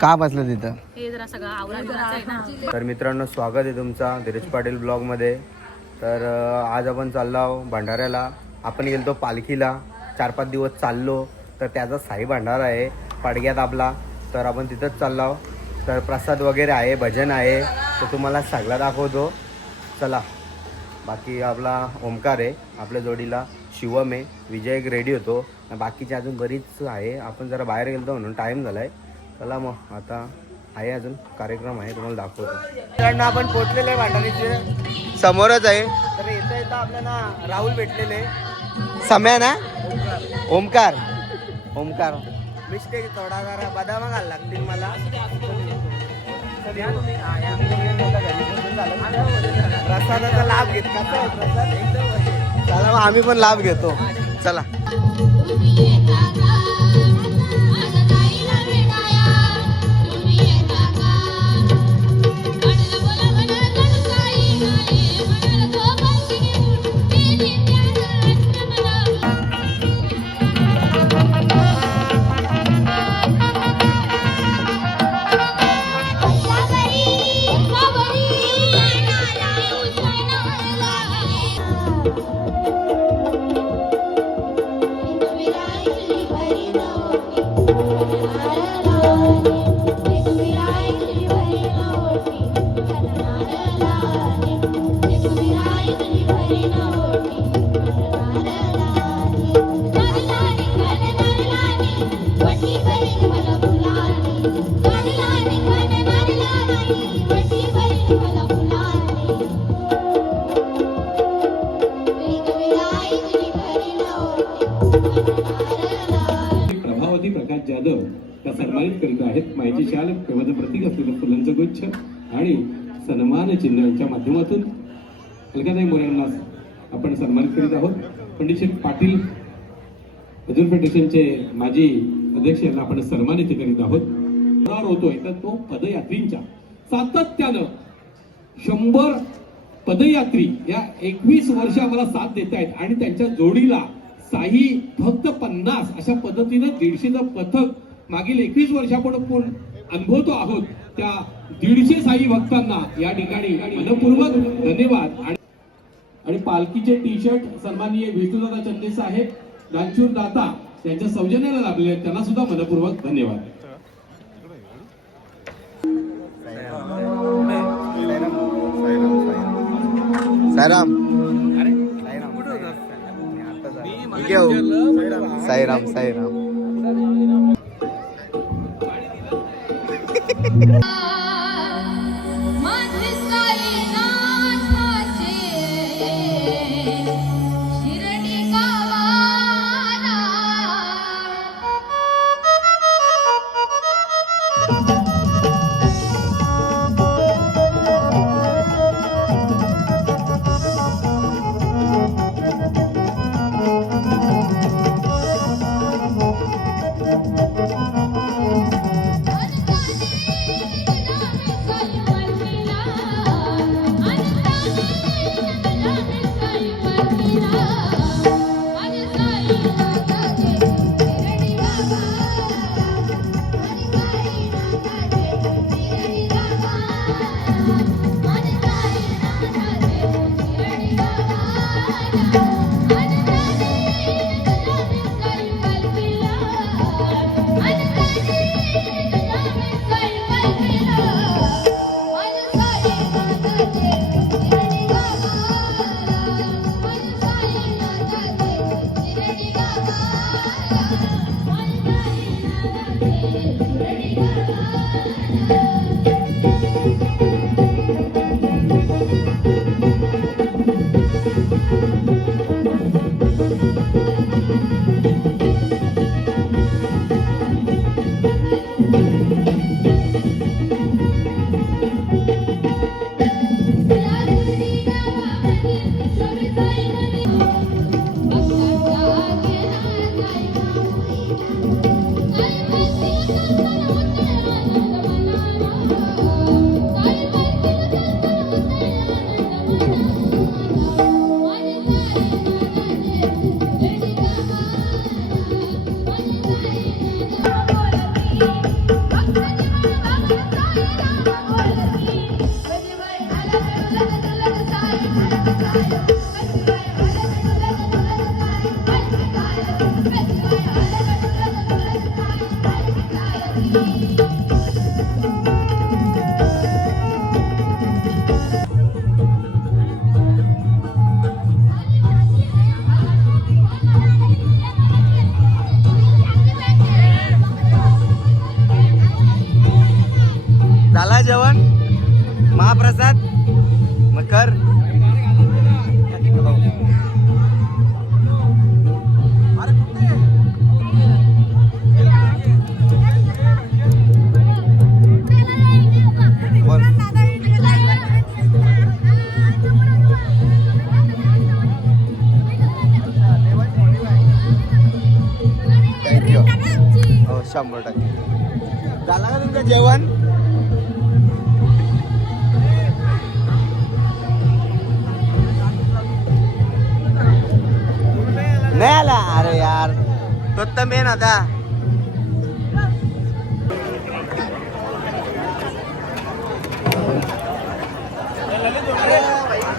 का बसलं तिथं? हे जरा सगळं आवरा तर मित्रांनो स्वागत आहे तुमचा धीरज पाटील ब्लॉगमध्ये तर आज आपण चाललो आहो भंडाऱ्याला. आपण गेलतो पालखीला. चार पाच दिवस चाललो. तर त्याचा साई भंडारा आहे पाडग्यात आपला. तर आपण तिथंच चाललो आहो तर प्रसाद वगैरे आहे भजन आहे. तर तुम्हाला सगळा दाखवतो. चला. बाकी आपला ओमकार आहे आपल्या जोडीला. शिवम आहे. विजय एक रेडी होतो. बाकीचे अजून बरीच आहे. आपण जरा बाहेर गेलो म्हणून टाईम झाला आहे चला मग आता आहे अजून कार्यक्रम आहे तुम्हाला दाखवतो. आपण पोचलेले भांडारीचे समोरच आहे. तर येता येता आपल्याला राहुल भेटलेले. सम्या ना? ओमकार. ओमकार. मिस्टेक थोडा जरा बदाम घाल लागतील मला. प्रसादाचा लाभ घेत चला मग आम्ही पण लाभ घेतो. चला. माजी अध्यक्ष यांना आपण सन्मानित करीत आहोत. होतोय तर तो पदयात्रींच्या सातत्यानं शंभर पदयात्री या एकवीस वर्ष आम्हाला साथ देत आहेत आणि त्यांच्या जोडीला साई फक्त पन्नास अशा पद्धतीनं दीडशेचं पथक मागील एकवीस वर्षापूर्वी आपण अनुभवतो आहोत. त्या दीडशे साई भक्तांना या ठिकाणी मनपूर्वक धन्यवाद. आणि पालखीचे टी शर्ट सन्माननीय विष्णुदादा चंदे साहेब दाता यांच्या सौजन्याला लाभले आहेत. त्यांना सुद्धा मनपूर्वक धन्यवाद. साईराम. साईराम साईराम.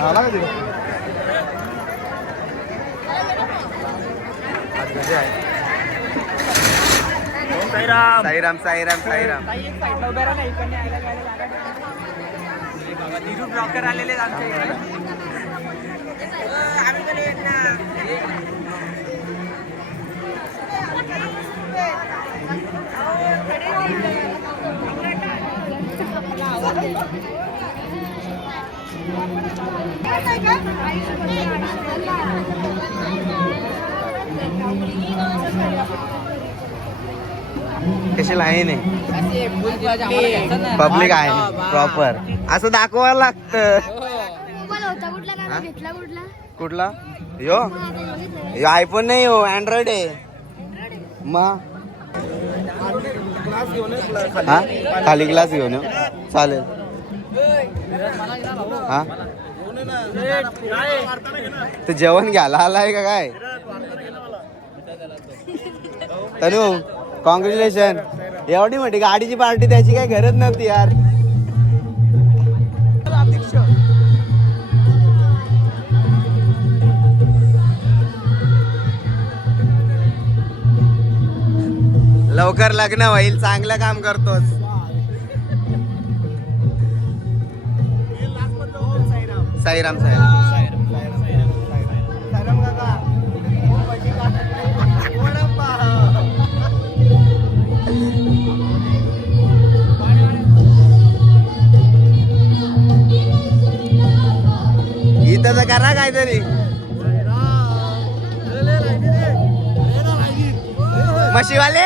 आला का तिला आज कधी आहे साईराम साईराम साईराम कशी लाईन आहे? पब्लिक आहे प्रॉपर असं दाखवायला लागतं. कुठला? कुठला यो? यो आयफोन नाही हो अँड्रॉइड आहे. मग हा? खाली ग्लास घेऊन येऊ. चालेल. हा? जेवण घ्यायला आलाय का काय? तनु कॉंग्रॅच्युलेशन एवढी मोठी गाडीची पार्टी त्याची काही गरज नव्हती यार. लवकर लग्न होईल चांगलं काम करतोस. साईराम काका. इथं तर करा काहीतरी. म्हशीवाले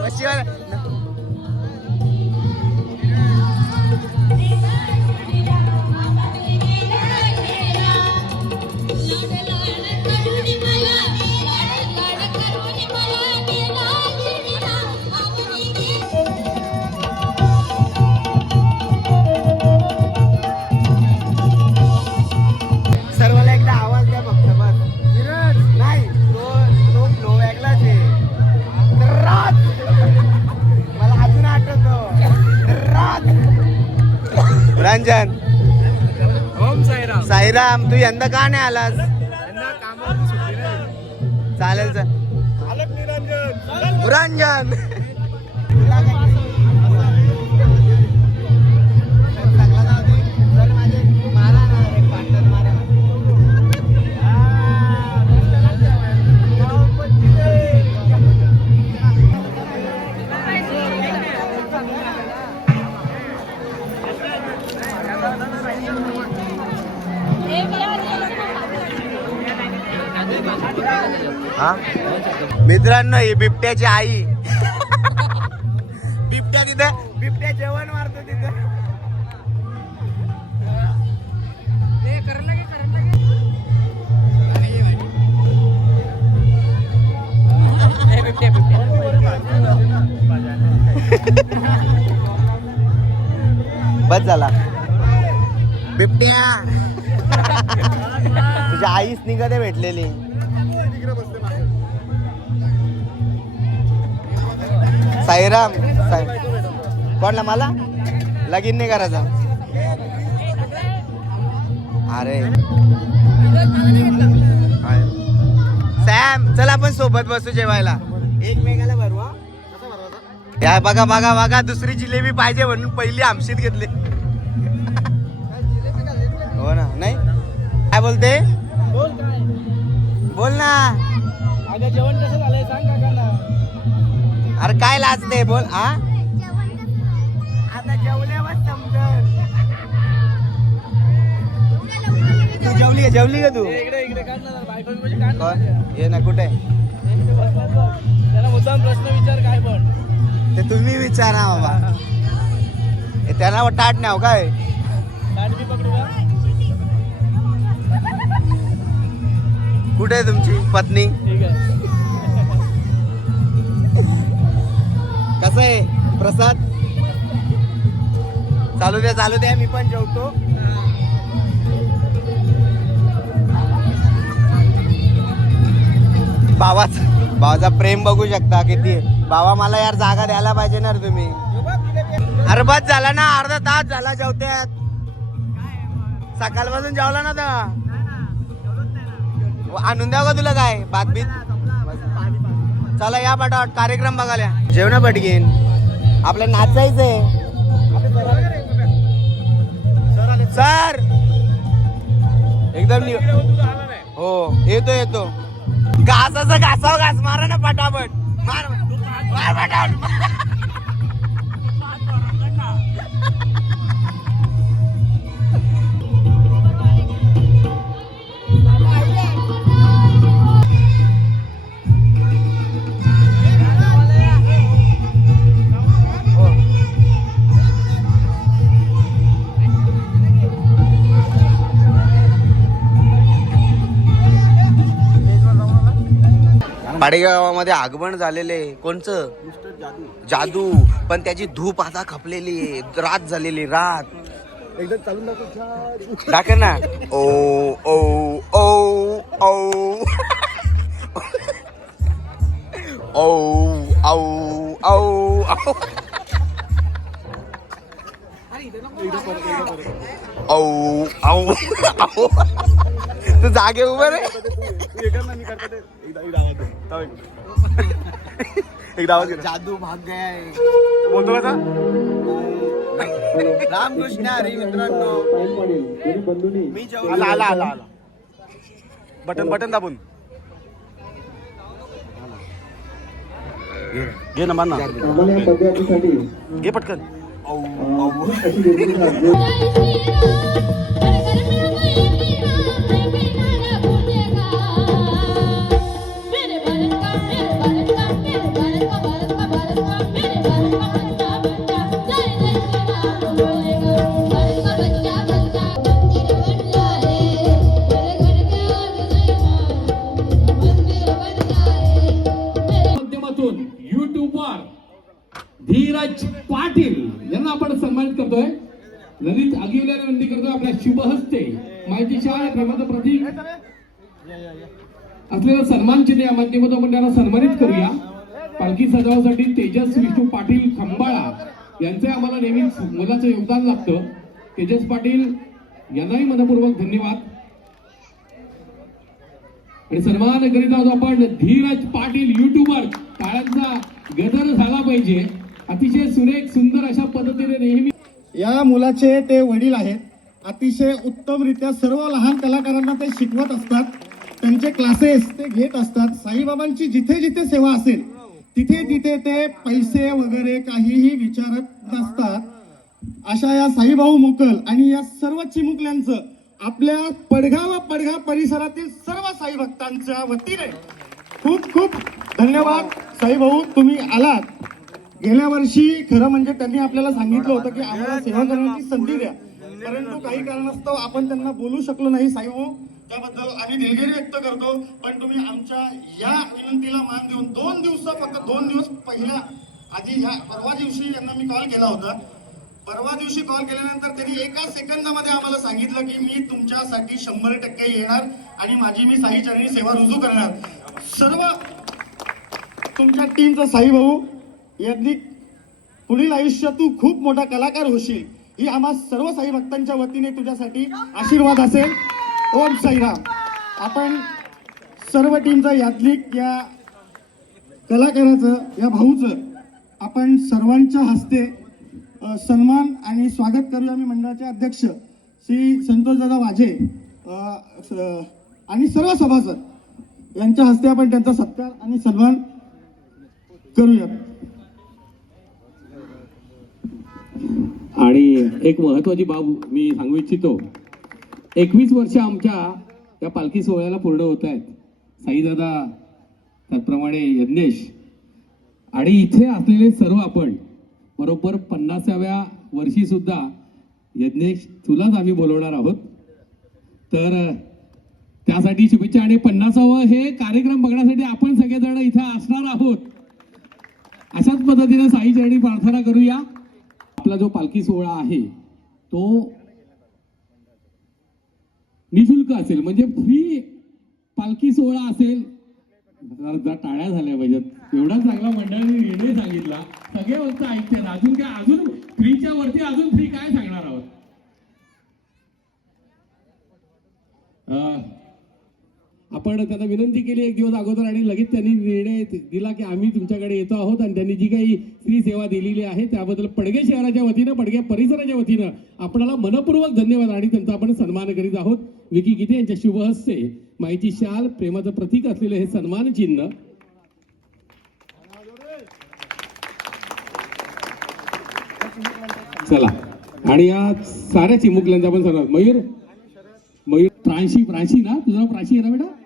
म्हशीवाले साईराम तू यंदा का नाही आलास? चालेल चल रंजन! मित्रांनो ही बिबट्याची आई. बिबट्या तिथे? बिबट्या जेवण मारतो तिथे. बस झाला. बिबट्या. तुझ्या आईच निघते भेटलेली. साईराम साई. कोणला मला? लगीन नाही करायचा. अरे. सॅम चला आपण सोबत बसू जेवायला. एकमेकाला भरवा. या बघा बघा बघा दुसरी जिलेबी पाहिजे म्हणून पहिली आमशीत घेतली. हो ना नाही? काय बोलते? बोल ना. जेवण कसं झालंय? सांग काकांना. अरे काय लाजते बोल आ? आता जेवल्यावर समजल. तू जेवली का? जेवली का तू? बायको म्हणजे ना कोण? कुठे. त्याला मुद्दाम प्रश्न विचार काय पण. ते तुम्ही विचारा बाबा. हे त्यांना टाट नाही हो काय? पकडू का? कुठे आहे तुमची पत्नी? ठीक आहे. प्रसाद. चालू द्या चालू द्या मी पण जेवतो. बाबाचा भावाचा प्रेम बघू शकता किती. बाबा मला यार जागा द्यायला पाहिजे ना तुम्ही. अरबत बस झाला ना अर्धा तास झाला जेवत्यात. सकाळपासून जेवला ना तर. आणून द्या का तुला काय बातमी चला या पटावट कार्यक्रम बघायला. जेवणा पटकीन. आपल्या नाचायचंय. सर! एकदम हो येतो येतो. घासाचा घासाव घास मारा ना पटापट. मार मार पटापट. पाडेगावामध्ये आगमन झालेले कोणचं? जादू. पण त्याची धूप आता खपलेली आहे. रात झालेली रात. दाखव. ना. ओ ओ ओ ओ. ओ औ औ औ. औ औ औ. तू जागे उभं रे. जादू भाग गया है. बोलतो कसा रामकृष्ण हरी मित्रांनो. मी जेवलो. आला आला आला आला. बटन बटन दाबून. घे, घे ना मान ना. घे पटकन. असलेलं सन्मान चिन्ह या माध्यमातून आपण त्यांना सन्मानित करूया. पालखी सजावासाठी तेजस विष्णू पाटील खंबाळा यांचं आम्हाला नेहमीच मोलाचं योगदान लागतं. तेजस पाटील यांनाही मनपूर्वक धन्यवाद. आणि सन्मान करीत आहोत आपण धीरज पाटील युट्यूबर टाळ्यांचा गदर झाला पाहिजे. अतिशय सुरेख सुंदर अशा पद्धतीने नेहमी या मुलाचे ते वडील आहेत. अतिशय उत्तमरित्या सर्व लहान कलाकारांना ते शिकवत असतात. त्यांचे क्लासेस ते घेत असतात. साईबाबांची जिथे जिथे सेवा असेल तिथे तिथे ते पैसे वगैरे काहीही विचारत नसतात. अशा या साईभाऊ मुकल आणि या सर्व चिमुकल्यांचं आपल्या पडघा व पडघा परिसरातील सर्व साई भक्तांच्या वतीने खूप खूप धन्यवाद. साईभाऊ तुम्ही आलात. गेल्या वर्षी खरं म्हणजे त्यांनी आपल्याला सांगितलं होतं की आम्हाला सेवा करण्याची संधी द्या. परंतु काही कारणास्तव आपण त्यांना बोलू शकलो नाही साईभाऊ त्याबद्दल आम्ही दिलगिरी व्यक्त करतो. पण तुम्ही आमच्या या विनंतीला मान देऊन दोन दिवस फक्त दोन दिवस पहिल्या आधी ह्या परवा दिवशी यांना मी कॉल केला होता. परवा दिवशी कॉल केल्यानंतर त्यांनी एका सेकंदामध्ये आम्हाला सांगितलं की मी तुमच्यासाठी शंभर टक्के येणार आणि माझी मी साई चरणी सेवा रुजू करणार. सर्व तुमच्या टीमचा साई भाऊ यांनी पुढील आयुष्यात तू खूप मोठा कलाकार होशील. ही आम्हा सर्व साई भक्तांच्या वतीने तुझ्यासाठी आशीर्वाद असेल. ओम साईराम. आपण सर्व टीमचा यादलिक या कलाकाराचं या भाऊचं आपण सर्वांच्या हस्ते सन्मान आणि स्वागत करूया मी मंडळाचे अध्यक्ष श्री संतोषदादा वाझे स- आणि सर्व सभासद. यांच्या हस्ते आपण त्यांचा सत्कार आणि सन्मान करूया. आणि एक महत्वाची बाब मी सांगू इच्छितो एकवीस वर्ष आमच्या या पालखी सोहळ्याला पूर्ण होत आहेत. साईदादा त्याचप्रमाणे यज्ञेश आणि इथे असलेले सर्व आपण बरोबर पन्नासाव्या वर्षी सुद्धा यज्ञेश तुलाच आम्ही बोलवणार आहोत. तर त्यासाठी शुभेच्छा आणि पन्नासावं हे कार्यक्रम बघण्यासाठी आपण सगळेजण इथं असणार आहोत. अशाच पद्धतीने साई चरणी प्रार्थना करूया. आपला जो पालखी सोहळा आहे तो निशुल्क असेल. म्हणजे फ्री पालखी सोहळा असेल. टाळ्या झाल्या पाहिजेत. एवढा चांगला मंडळाने निर्णय सांगितला. सगळे वस्तू ऐकतात अजून काय? अजून फ्रीच्या वरती अजून फ्री काय सांगणार आहोत? आपण त्यांना विनंती केली एक दिवस अगोदर आणि लगेच त्यांनी निर्णय दिला की आम्ही तुमच्याकडे येतो आहोत आणि त्यांनी जी काही फ्री सेवा दिलेली आहे त्याबद्दल पडगे शहराच्या वतीनं पडगे परिसराच्या वतीनं आपणाला मनपूर्वक धन्यवाद आणि त्यांचा आपण सन्मान करीत आहोत. विकी गीते यांच्या शुभहस्ते माहिती शाल प्रेमाचं प्रतीक असलेले हे सन्मान चिन्ह. चला. आणि या साऱ्या चिमुकल्यांचा आपण सन्मान मयूर? मयूर प्रांशी प्रांशी ना? तुझं नाव प्रांशी आहे ना बेटा?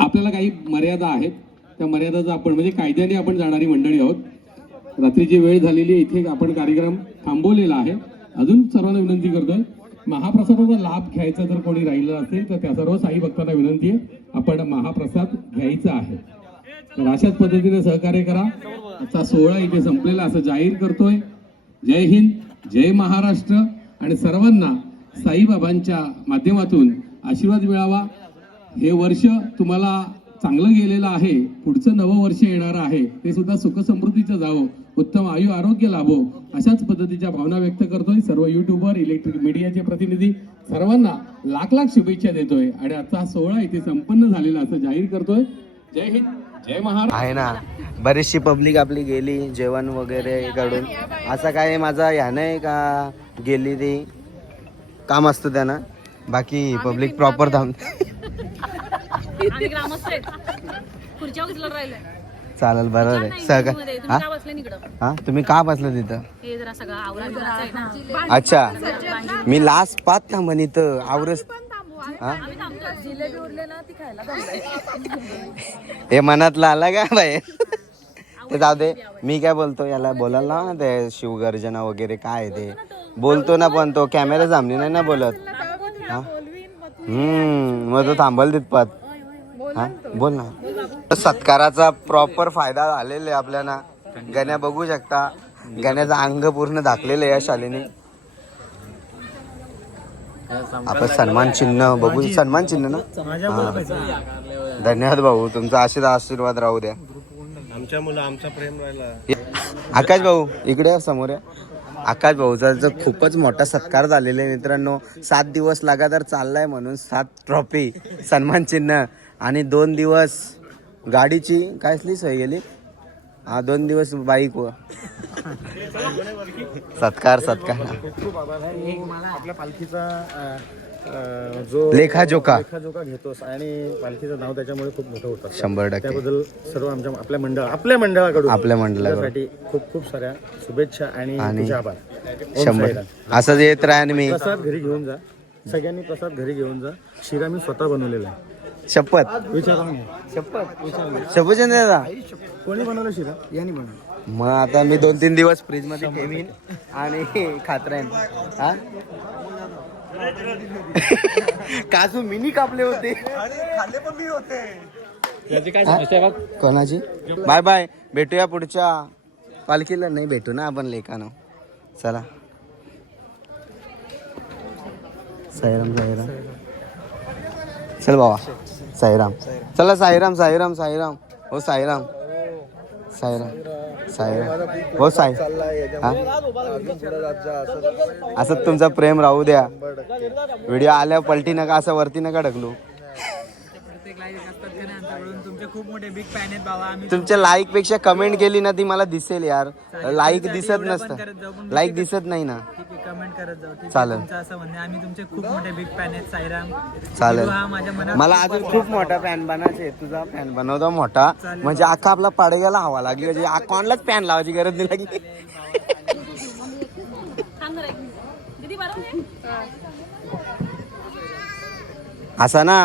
आपल्याला काही मर्यादा आहेत. त्या मर्यादा आपण म्हणजे कायद्याने आपण जाणारी मंडळी आहोत. रात्रीची वेळ झालेली इथे आपण कार्यक्रम थांबवलेला आहे. अजून सर्वांना विनंती करतोय महाप्रसादाचा लाभ घ्यायचा जर कोणी राहिला असेल तर त्या सर्व साई भक्तांना विनंती आहे आपण महाप्रसाद घ्यायचा आहे. तर अशाच पद्धतीने सहकार्य करा. आजचा सोहळा इथे संपलेला असं जाहीर करतोय. जय हिंद. जय महाराष्ट्र आणि सर्वांना साईबाबांच्या माध्यमातून आशीर्वाद मिळावा. हे वर्ष तुम्हाला चांगलं गेलेलं आहे. पुढचं नवं वर्ष येणार आहे. ते सुद्धा सुखसमृद्धीचं जावं. उत्तम आयु आरोग्य लाभो. अशाच पद्धतीच्या भावना व्यक्त करतोय सर्व युट्यूबर इलेक्ट्रिक मीडियाचे प्रतिनिधी. सर्वांना लाख लाख शुभेच्छा देतोय. आणि आजचा हा सोहळा इथे संपन्न झालेला असं जाहीर करतोय. जय हिंद. आहे ना. बरीचशी पब्लिक आपली गेली जेवण वगैरे कडून असं काय माझा ह्या नाही का गेली ती? काम असतं त्यांना. बाकी पब्लिक प्रॉपर थांबते राहिले चालेल बरोबर आहे सहकार तुम्ही हा? का बसले निकडं हा? तुम्ही का बसलं तिथं? हे जरा सगळं आवरा आहे ना. अच्छा. मी लास्ट पाच थांबन इथं. आवरस हा? आम्ही थांबतो जिलेबी उरले ना ती खायला हे मनातलं आला का बाहेर ते जाऊ दे मी काय बोलतो याला बोलायला ना ते शिवगर्जना वगैरे काय आहे ते. बोलतो ना पण तो कॅमेरा सामने नाही ना बोलत. हा? हम्म मग तो थांबल तिथपात हा? बोल ना. सत्काराचा प्रॉपर फायदा झालेला आहे आपल्याला. गण्या बघू शकता. गण्याचं अंग पूर्ण दाखलेलं आहे या शालेने. आपण सन्मान चिन्ह बघू. सन्मान चिन्ह ना? हा. धन्यवाद भाऊ तुमचा आशीर्वाद आशीर्वाद राहू द्या. आमच्या मुलं आमचा प्रेम राहिला. आकाश भाऊ इकडे या समोर या. आकाश भाऊचा जर खूपच मोठा सत्कार झालेला आहे मित्रांनो. सात दिवस लगातार चाललाय म्हणून सात ट्रॉफी सन्मान चिन्ह. आणि दोन दिवस गाडीची काय असली सोय गेली? हा दोन दिवस बाईक व. सत्कार सत्कार. आपल्या पालखीचा अं, जो लेखाजोखा लेखाजोखा घेतोस आणि पालखीचं नाव त्याच्यामुळे खूप मोठं होतं शंभर टक्के. त्याबद्दल सर्व आमच्या आपल्या मंडळ आपल्या मंडळाकडून आपल्या मंडळाकडून. त्यासाठी खूप खूप साऱ्या शुभेच्छा आणि आणि तुझे आभार. ओम शंभर. साईराम. असंच येत राहा आणि मी. प्रसाद घरी घेऊन जा. सगळ्यांनी प्रसाद घरी घेऊन जा. शिरा मी स्वतः बनवलेला आहे. शपथ. शपथ दादा कोणी बनवलं शिरा? यांनी बनवलं. मग आता मी दोन तीन दिवस फ्रीजमध्ये ठेवीन आणि खात राहीन हा? काजू मिनी कापले होते. हा? कोणाची? Bye bye. भेटूया पुढच्या पालखीला. नाही भेटू ना आपण लेखानं चला. साईराम साईराम. चल बाबा. साईराम. चला साईराम साईराम साईराम. हो साईराम. साईराम साईराम. हो साई. हा? असं तुमचा प्रेम राहू द्या. व्हिडिओ आल्या पलटी नका असं वरती नका ढकलू. प्रत्येक लाईव्ह असतात का नाही आमच्याकडून? तुमचे खूप मोठे बिग फॅन आहेत बाबा आम्ही तुमच्या लाईकपेक्षा कमेंट केली ना ती मला दिसेल यार. लाईक दिसत नसतं. लाईक दिसत नाही ना. ठीक आहे कमेंट करत जाऊ. ठीक आहे चालेल. तुमचं असं म्हणणं आहे. आम्ही तुमचे खूप मोठे बिग फॅन आहेत साईराम. चालेल. हिरो हा माझ्या मनात मला अजून. खूप मोठा फॅन बनायचे तुझा फॅन बनवतो मोठा. म्हणजे अख्खा आपला पाडग्याला हवा लागली म्हणजे आ- कोणालाच फॅन लावायची गरज नाही लागली. थांब जरा एक मिनिट. दीदी बरोबर आहे? असा ना.